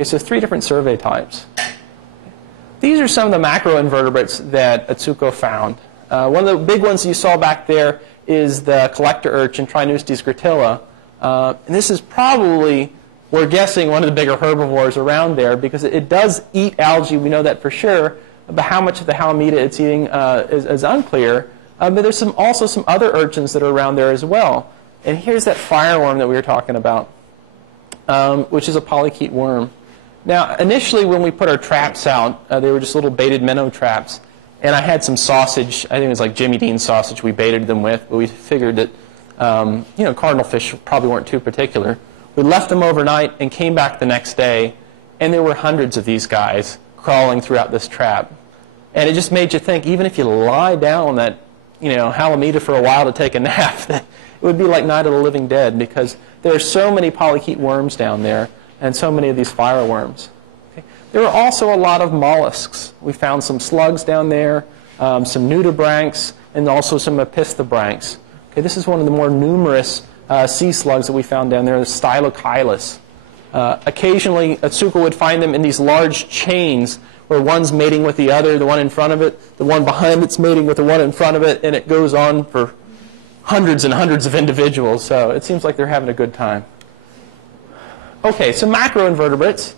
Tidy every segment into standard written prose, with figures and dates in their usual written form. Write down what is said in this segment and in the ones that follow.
Okay, so 3 different survey types. These are some of the macroinvertebrates that Atsuko found. One of the big ones you saw back there is the collector urchin, Trinustes gratilla. And this is probably, we're guessing, one of the bigger herbivores around there because it does eat algae, we know that for sure, but how much of the Halimeda it's eating is unclear. But there's also some other urchins that are around there as well. And here's that fireworm that we were talking about, which is a polychaete worm. Now, initially when we put our traps out, they were just little baited minnow traps. And I had some sausage, I think it was like Jimmy Dean sausage we baited them with, but we figured that cardinal fish probably weren't too particular. We left them overnight and came back the next day, and there were hundreds of these guys crawling throughout this trap. And it just made you think, even if you lie down on that Halimeda for a while to take a nap, that it would be like Night of the Living Dead because there are so many polychaete worms down there and so many of these fireworms. Okay. There are also a lot of mollusks. We found some slugs down there, some nudibranchs, and also some episthabranchs. Okay, this is one of the more numerous sea slugs that we found down there, the Stylocylus. Occasionally, Atsuko would find them in these large chains where one's mating with the other, the one in front of it, the one behind it's mating with the one in front of it, and it goes on for hundreds and hundreds of individuals. So it seems like they're having a good time. Okay, so macroinvertebrates.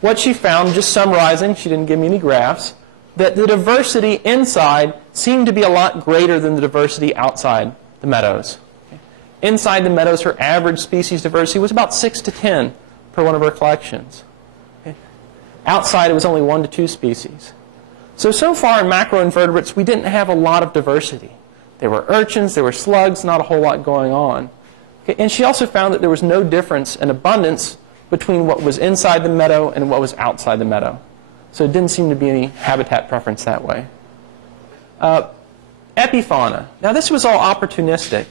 What she found, just summarizing, she didn't give me any graphs, that the diversity inside seemed to be a lot greater than the diversity outside the meadows. Okay. Inside the meadows, her average species diversity was about 6 to 10 per one of her collections. Okay. Outside, it was only 1 to 2 species. So far in macroinvertebrates, we didn't have a lot of diversity. There were urchins, there were slugs, not a whole lot going on. Okay. And she also found that there was no difference in abundance between what was inside the meadow and what was outside the meadow. So it didn't seem to be any habitat preference that way. Epifauna. Now this was all opportunistic.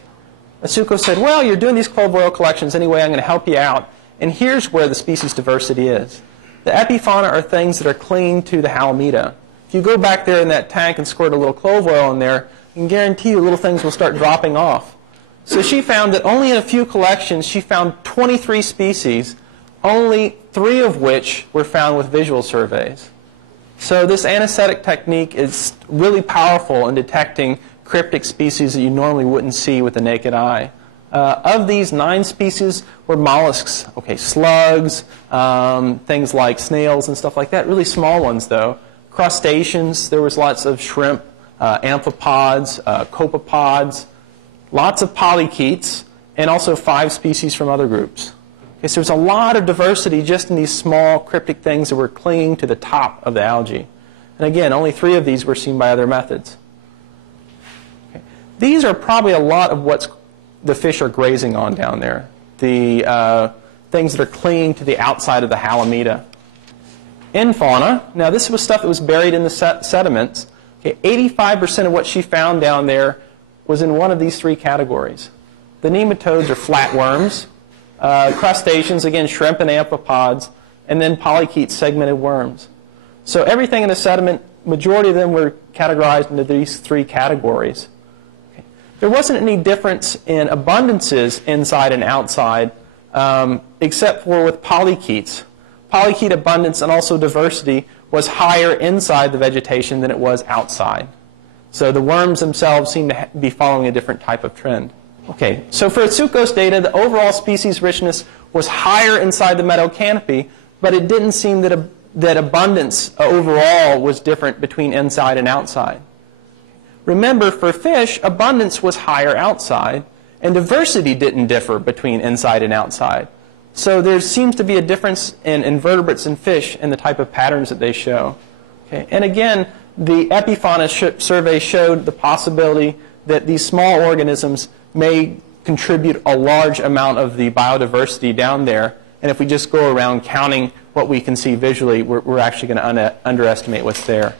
Atsuko said, well, you're doing these clover collections anyway, I'm going to help you out. And here's where the species diversity is. The epifauna are things that are clinging to the Halimeda. If you go back there in that tank and squirt a little clove oil in there, I can guarantee you little things will start dropping off. So she found that only in a few collections, she found 23 species, only 3 of which were found with visual surveys. So this anesthetic technique is really powerful in detecting cryptic species that you normally wouldn't see with the naked eye. Of these, 9 species were mollusks. Okay, slugs, things like snails and stuff like that. Really small ones, though. Crustaceans, there was lots of shrimp, amphipods, copepods, lots of polychaetes, and also 5 species from other groups. Okay, so there's a lot of diversity just in these small cryptic things that were clinging to the top of the algae. And again, only 3 of these were seen by other methods. Okay. These are probably a lot of what the fish are grazing on down there, the things that are clinging to the outside of the Halimeda. In fauna, now this was stuff that was buried in the sediments. Okay, 85% of what she found down there was in one of these 3 categories. The nematodes are flatworms. Crustaceans, again, shrimp and amphipods, and then polychaete segmented worms. So everything in the sediment, majority of them were categorized into these 3 categories. Okay. There wasn't any difference in abundances inside and outside, except for with polychaetes. Polychaete abundance and also diversity was higher inside the vegetation than it was outside. So the worms themselves seem to be following a different type of trend. Okay, so for Atsuko's data, the overall species richness was higher inside the meadow canopy, but it didn't seem that abundance overall was different between inside and outside. Remember, for fish, abundance was higher outside, and diversity didn't differ between inside and outside. So there seems to be a difference in invertebrates and fish and the type of patterns that they show. Okay, and again, the epifauna survey showed the possibility that these small organisms may contribute a large amount of the biodiversity down there. And if we just go around counting what we can see visually, we're actually going to underestimate what's there.